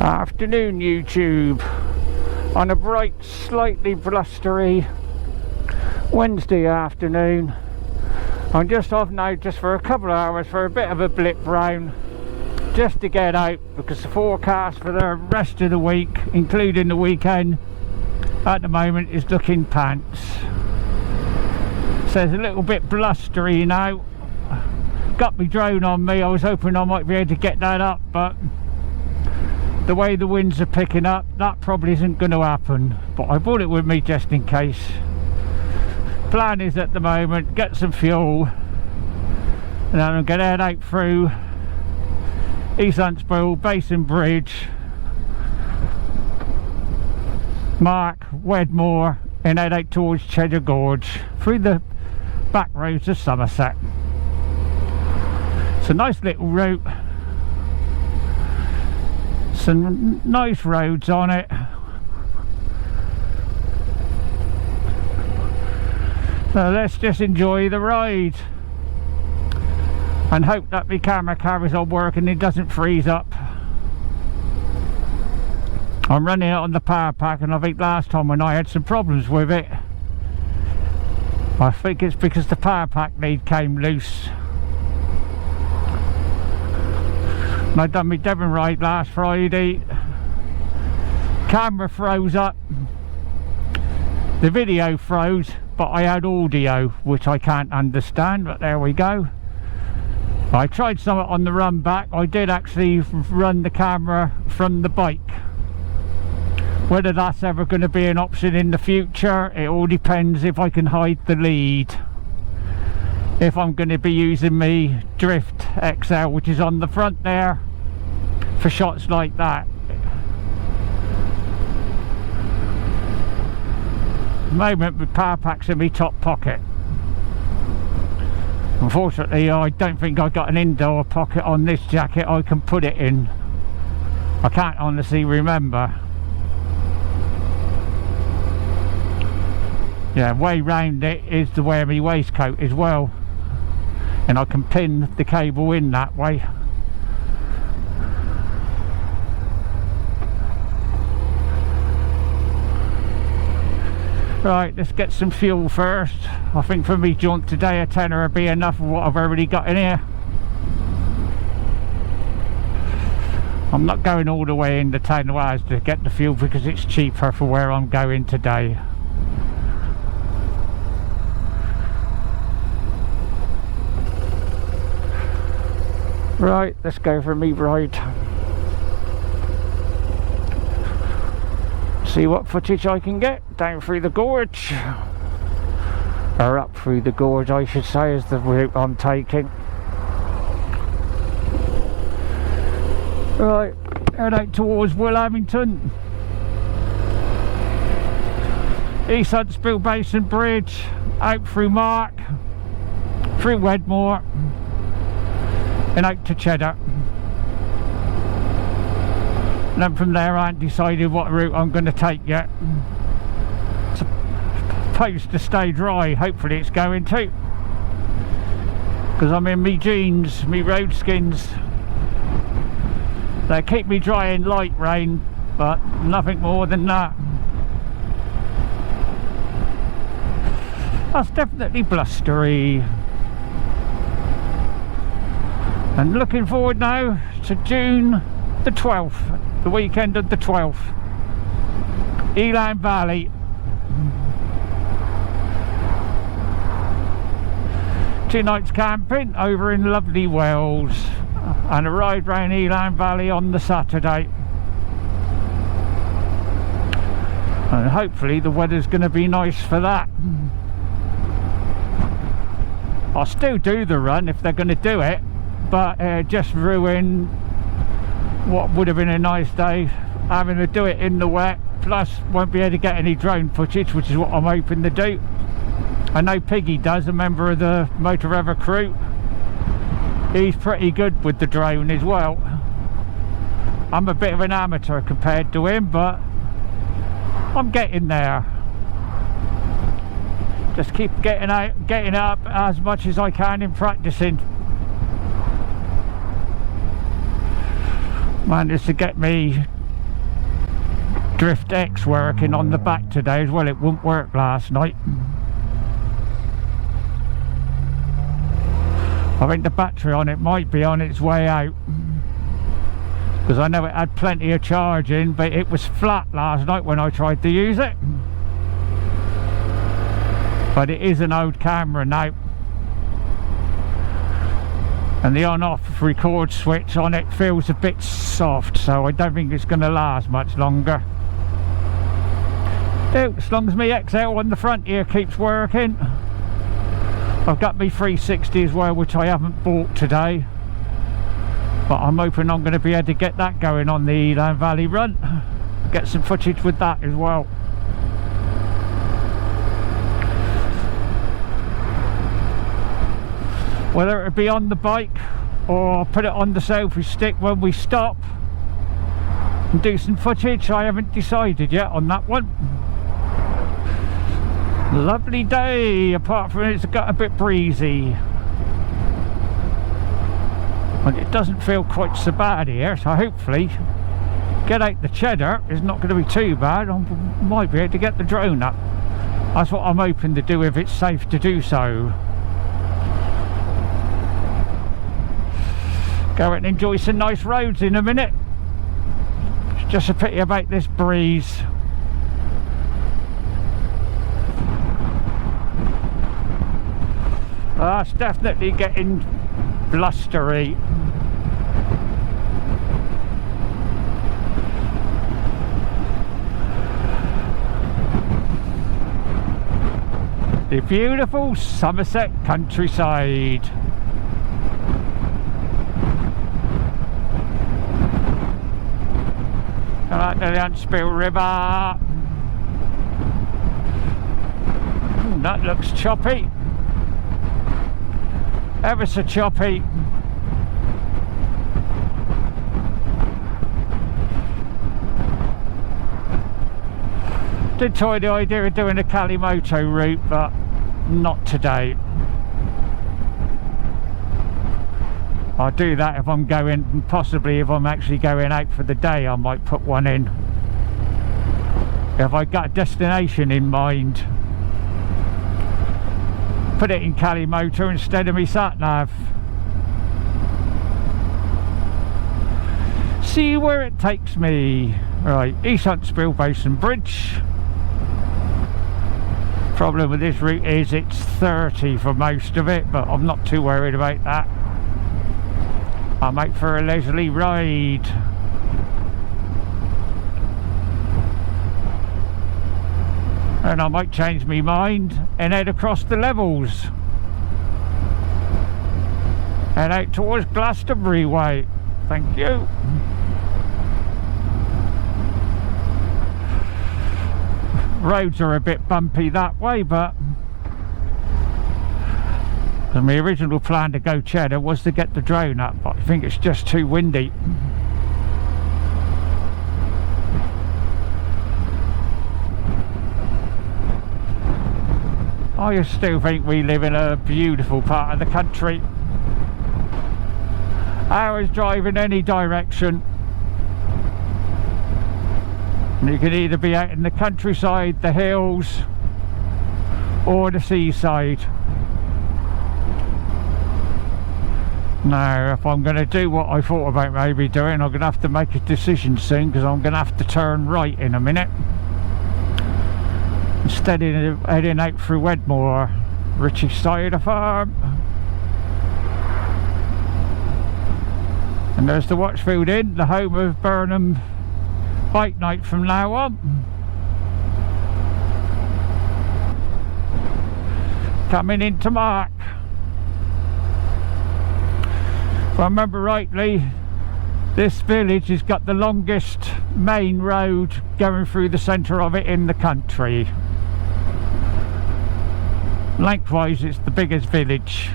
Afternoon, YouTube, on a bright, slightly blustery Wednesday afternoon. I'm just off now just for a couple of hours for a bit of a blip round, just to get out, because the forecast for the rest of the week, including the weekend, at the moment is looking pants. So it's a little bit blustery now. Got my drone on me. I was hoping I might be able to get that up, but the way the winds are picking up, that probably isn't going to happen. But I brought it with me just in case. Plan is at the moment, get some fuel, and then I'm going to head out through East Huntsville, Basin Bridge, Mark, Wedmore, and head out towards Cheddar Gorge through the back roads of Somerset. It's a nice little route, some nice roads on it. So let's just enjoy the ride and hope that my camera carries on working and it doesn't freeze up. I'm running it on the power pack, and I think last time when I had some problems with it, I think it's because the power pack lead came loose. And I done my Devon ride last Friday, camera froze up, the video froze, but I had audio which I can't understand, but there we go. I tried something on the run back. I did actually run the camera from the bike. Whether that's ever going to be an option in the future, it all depends if I can hide the lead. If I'm going to be using my Drift XL, which is on the front there, for shots like that. At the moment, my power pack's in my top pocket. Unfortunately, I don't think I've got an indoor pocket on this jacket I can put it in. I can't honestly remember. Yeah, way round it is to wear my waistcoat as well, and I can pin the cable in that way. Right, let's get some fuel first. I think for me jaunt today a tenner would be enough of what I've already got in here. I'm not going all the way into town to get the fuel because it's cheaper for where I'm going today. Right, let's go for me ride. See what footage I can get down through the gorge, or up through the gorge I should say, is the route I'm taking. Right, head out towards Wilhamington, East Huntsville Basin Bridge, out through Mark, through Wedmore, and out to Cheddar. And then from there I haven't decided what route I'm going to take yet. It's supposed to stay dry, hopefully it's going to, because I'm in me jeans, me road skins. They keep me dry in light rain, but nothing more than that. That's definitely blustery. And looking forward now to June the 12th, the weekend of the 12th, Elan Valley. 2 nights camping over in lovely Wales, and a ride round Elan Valley on the Saturday. And hopefully the weather's going to be nice for that. I'll still do the run if they're going to do it, but just ruin what would have been a nice day, having to do it in the wet, plus won't be able to get any drone footage, which is what I'm hoping to do. I know Piggy does, a member of the Motor Ever crew. He's pretty good with the drone as well. I'm a bit of an amateur compared to him, but I'm getting there. Just keep getting up as much as I can in practicing. Managed to get me Drift X working on the back today as well. It wouldn't work last night. I think the battery on it might be on its way out, because I know it had plenty of charge in, but it was flat last night when I tried to use it. But it is an old camera now, and the on-off record switch on it feels a bit soft, so I don't think it's going to last much longer. As long as my XL on the front here keeps working. I've got my 360 as well, which I haven't bought today, but I'm hoping I'm going to be able to get that going on the Elan Valley run. Get some footage with that as well. Whether it be on the bike or put it on the selfie stick when we stop and do some footage, I haven't decided yet on that one. Lovely day, apart from it's got a bit breezy, and it doesn't feel quite so bad here, so hopefully get out the Cheddar is not going to be too bad. I might be able to get the drone up. That's what I'm hoping to do if it's safe to do so. Go and enjoy some nice roads in a minute. It's just a pity about this breeze. It's definitely getting blustery. The beautiful Somerset countryside. Come out to the Huntsville River. That looks choppy. Ever so choppy. Did toy the idea of doing a Kalimoto route, but not today. I'll do that if I'm going, possibly if I'm actually going out for the day, I might put one in. If I got a destination in mind. Put it in Kalimoto instead of me sat-nav. See where it takes me. Right, East Huntsville Basin Bridge. Problem with this route is it's 30 for most of it, but I'm not too worried about that. I'm out for a leisurely ride. And I might change my mind and head across the levels. Head out towards Glastonbury way. Thank you. Roads are a bit bumpy that way, but my original plan to go Cheddar was to get the drone up, but I think it's just too windy. I still think we live in a beautiful part of the country. Hours drive in any direction. And you can either be out in the countryside, the hills, or the seaside. Now, if I'm going to do what I thought about maybe doing, I'm going to have to make a decision soon, because I'm going to have to turn right in a minute. Instead of heading out through Wedmore, Richie's Cider Farm. And there's the Watchfield Inn, the home of Burnham Bike Night from now on. Coming into Mark. If I remember rightly, this village has got the longest main road going through the centre of it in the country. Lengthwise, it's the biggest village.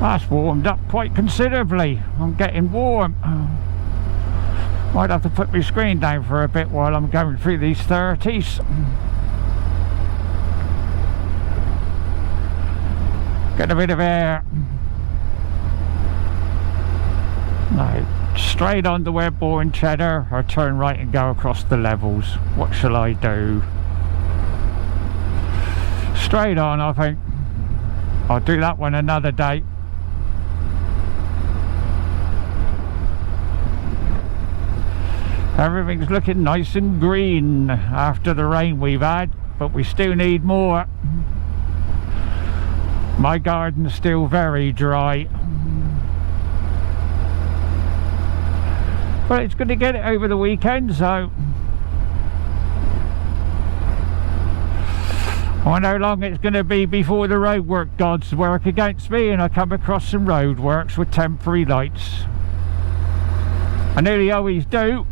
That's warmed up quite considerably. I'm getting warm. Might have to put my screen down for a bit while I'm going through these 30s. Get a bit of air. No, Straight on the Wedmore and Cheddar, or turn right and go across the levels? What shall I do? Straight on, I think. I'll do that one another day. Everything's looking nice and green after the rain we've had, but we still need more. My garden's still very dry. But it's going to get it over the weekend, so I wonder how long it's going to be before the roadwork gods work against me and I come across some roadworks with temporary lights. I nearly always do.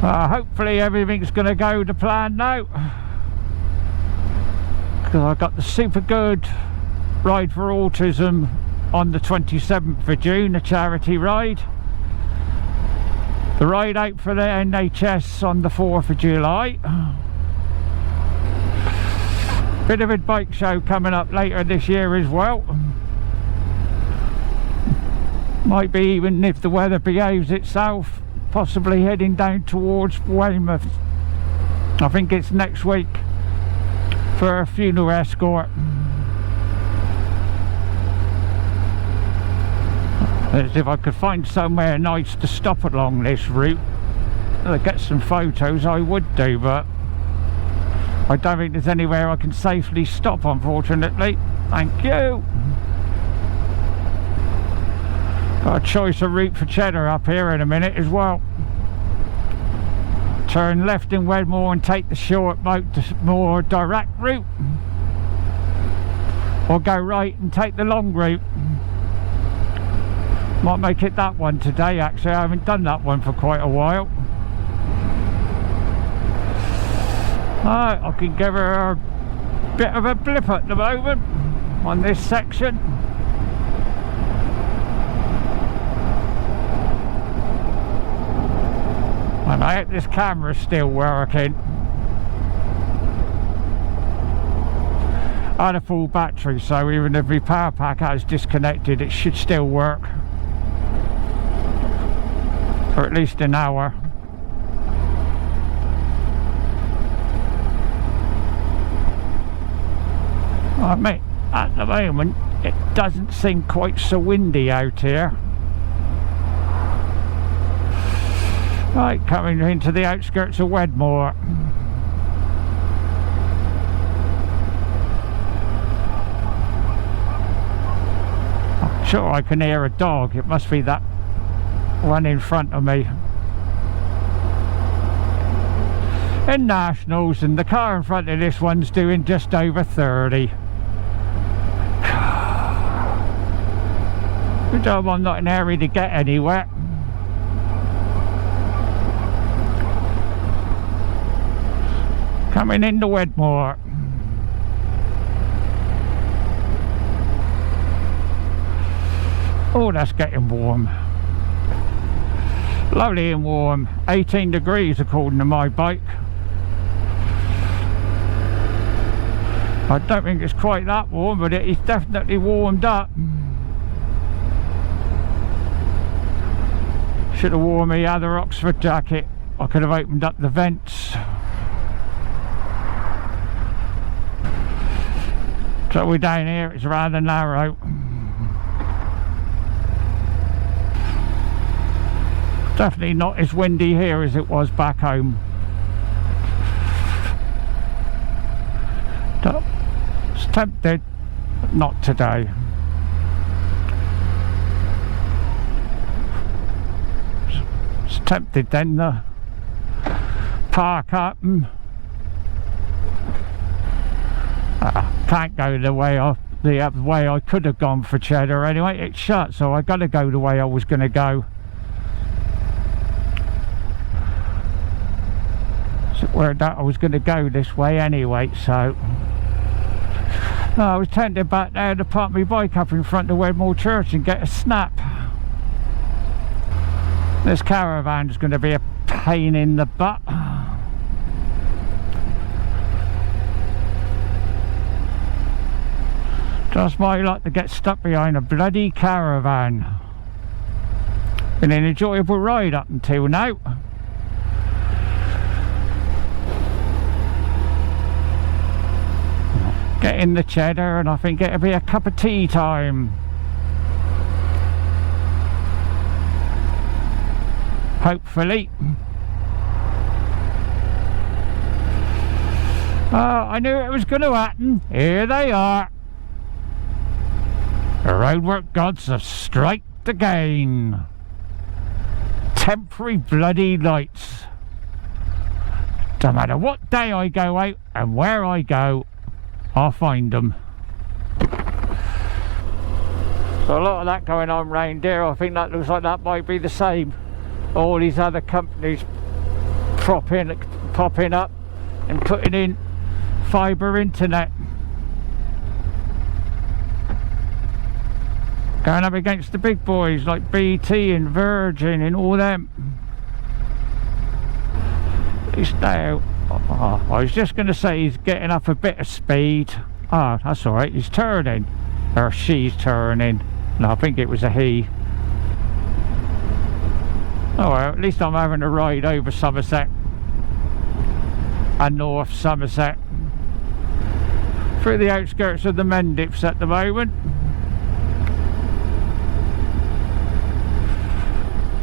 Hopefully everything's going to go to plan now, because I got the super good Ride for Autism on the 27th of June, a charity ride. The ride out for the NHS on the 4th of July. Bit of a bike show coming up later this year as well. Might be, even if the weather behaves itself, possibly heading down towards Weymouth. I think it's next week for a funeral escort. As if I could find somewhere nice to stop along this route to get some photos, I would do, but I don't think there's anywhere I can safely stop, unfortunately. Thank you. Got a choice of route for Cheddar up here in a minute as well. Turn left in Wedmore and take the short, more direct route, or go right and take the long route. Might make it that one today, actually. I haven't done that one for quite a while. Alright, I can give her a bit of a blip at the moment on this section. And I hope this camera's still working. I had a full battery, so even if the power pack has disconnected, it should still work for at least an hour. I mean, at the moment it doesn't seem quite so windy out here. Right, coming into the outskirts of Wedmore. I'm sure I can hear a dog. It must be that one in front of me. In Nationals, and the car in front of this one's doing just over 30. Good job I'm not in a hurry to get anywhere. Coming into Wedmore. Oh, that's getting warm. Lovely and warm. 18 degrees according to my bike. I don't think it's quite that warm, but it is definitely warmed up. Should have worn my other Oxford jacket. I could have opened up the vents. So we're down here, it's rather narrow. Definitely not as windy here as it was back home. It's tempted, but not today. It's tempted then to park up and can't go the way I could have gone for Cheddar anyway. It's shut, so I got to go the way I was going to go. So I was going to go this way anyway, so I was tempted back there to park my bike up in front of Wedmore Church and get a snap. This caravan is going to be a pain in the butt. Just my luck to get stuck behind a bloody caravan. Been an enjoyable ride up until now. Get in the Cheddar and I think it'll be a cup of tea time. Hopefully. Oh, I knew it was going to happen. Here they are. The roadwork gods have striked again. Temporary bloody lights. Don't matter what day I go out and where I go, I'll find them. So a lot of that going on round here. I think that looks like that might be the same. All these other companies popping up and putting in fibre internet. Going up against the big boys like BT and Virgin and all them. He's now, I was just going to say he's getting up a bit of speed. Oh, that's alright, he's turning. Or she's turning. No, I think it was a he. Oh well, at least I'm having a ride over Somerset and North Somerset through the outskirts of the Mendips at the moment.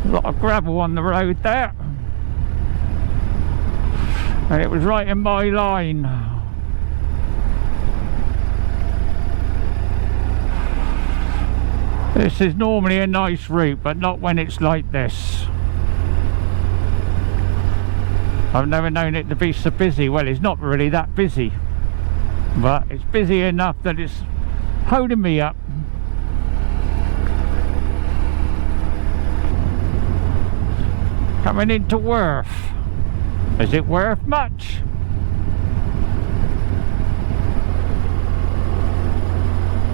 A lot of gravel on the road there, and it was right in my line. This is normally a nice route, but not when it's like this. I've never known it to be so busy. Well, it's not really that busy, but it's busy enough that it's holding me up. Coming into Worth. Is it worth much?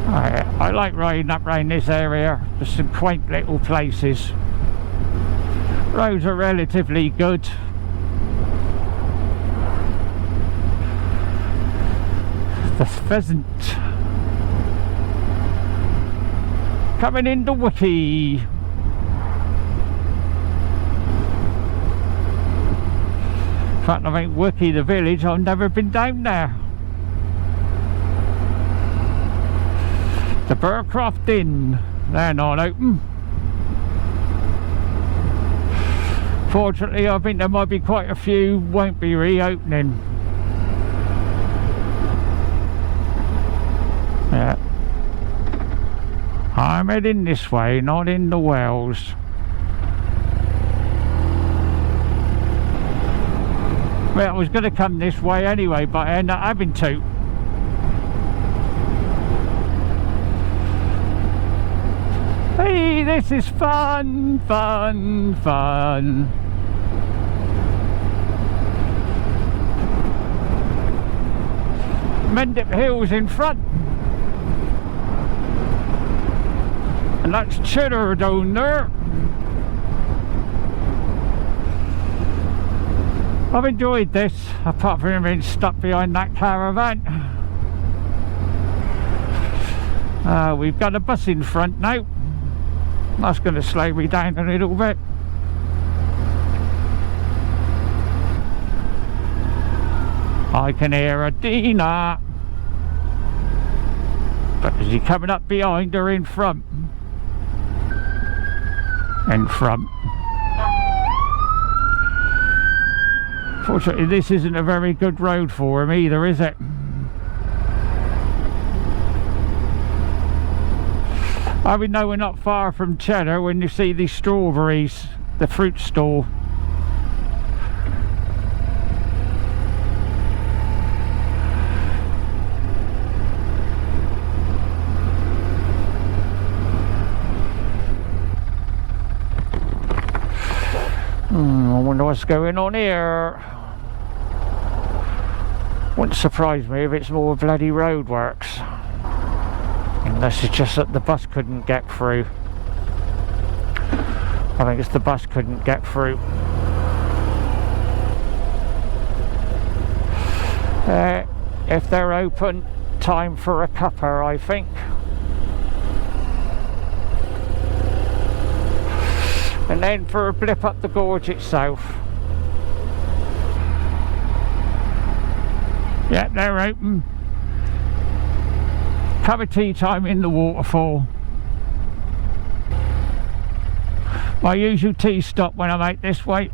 I like riding up around this area. There's some quaint little places. Roads are relatively good. The pheasant coming into Wiki. In fact, I think Wiki, the village, I've never been down there. The Burcroft Inn, they're not open. Fortunately, I think there might be quite a few won't be reopening. Yeah. I'm heading this way, not in the Wells. Well, I was going to come this way anyway, but I ended up having to. Hey, this is fun, fun, fun. Mendip Hills in front. And that's Cheddar down there. I've enjoyed this, apart from being stuck behind that caravan. We've got a bus in front now. That's going to slow me down a little bit. I can hear a Dina. But is he coming up behind or in front? In front. Fortunately, this isn't a very good road for him either, is it? I mean, no, we're not far from Cheddar when you see these strawberries, the fruit stall. I wonder what's going on here. Wouldn't surprise me if it's more bloody roadworks. Unless it's just that the bus couldn't get through. I think it's the bus couldn't get through. If they're open, time for a cuppa, I think. and then for a blip up the gorge itself. Yep, they're open. Cup of tea time in the waterfall. My usual tea stop when I'm out this way.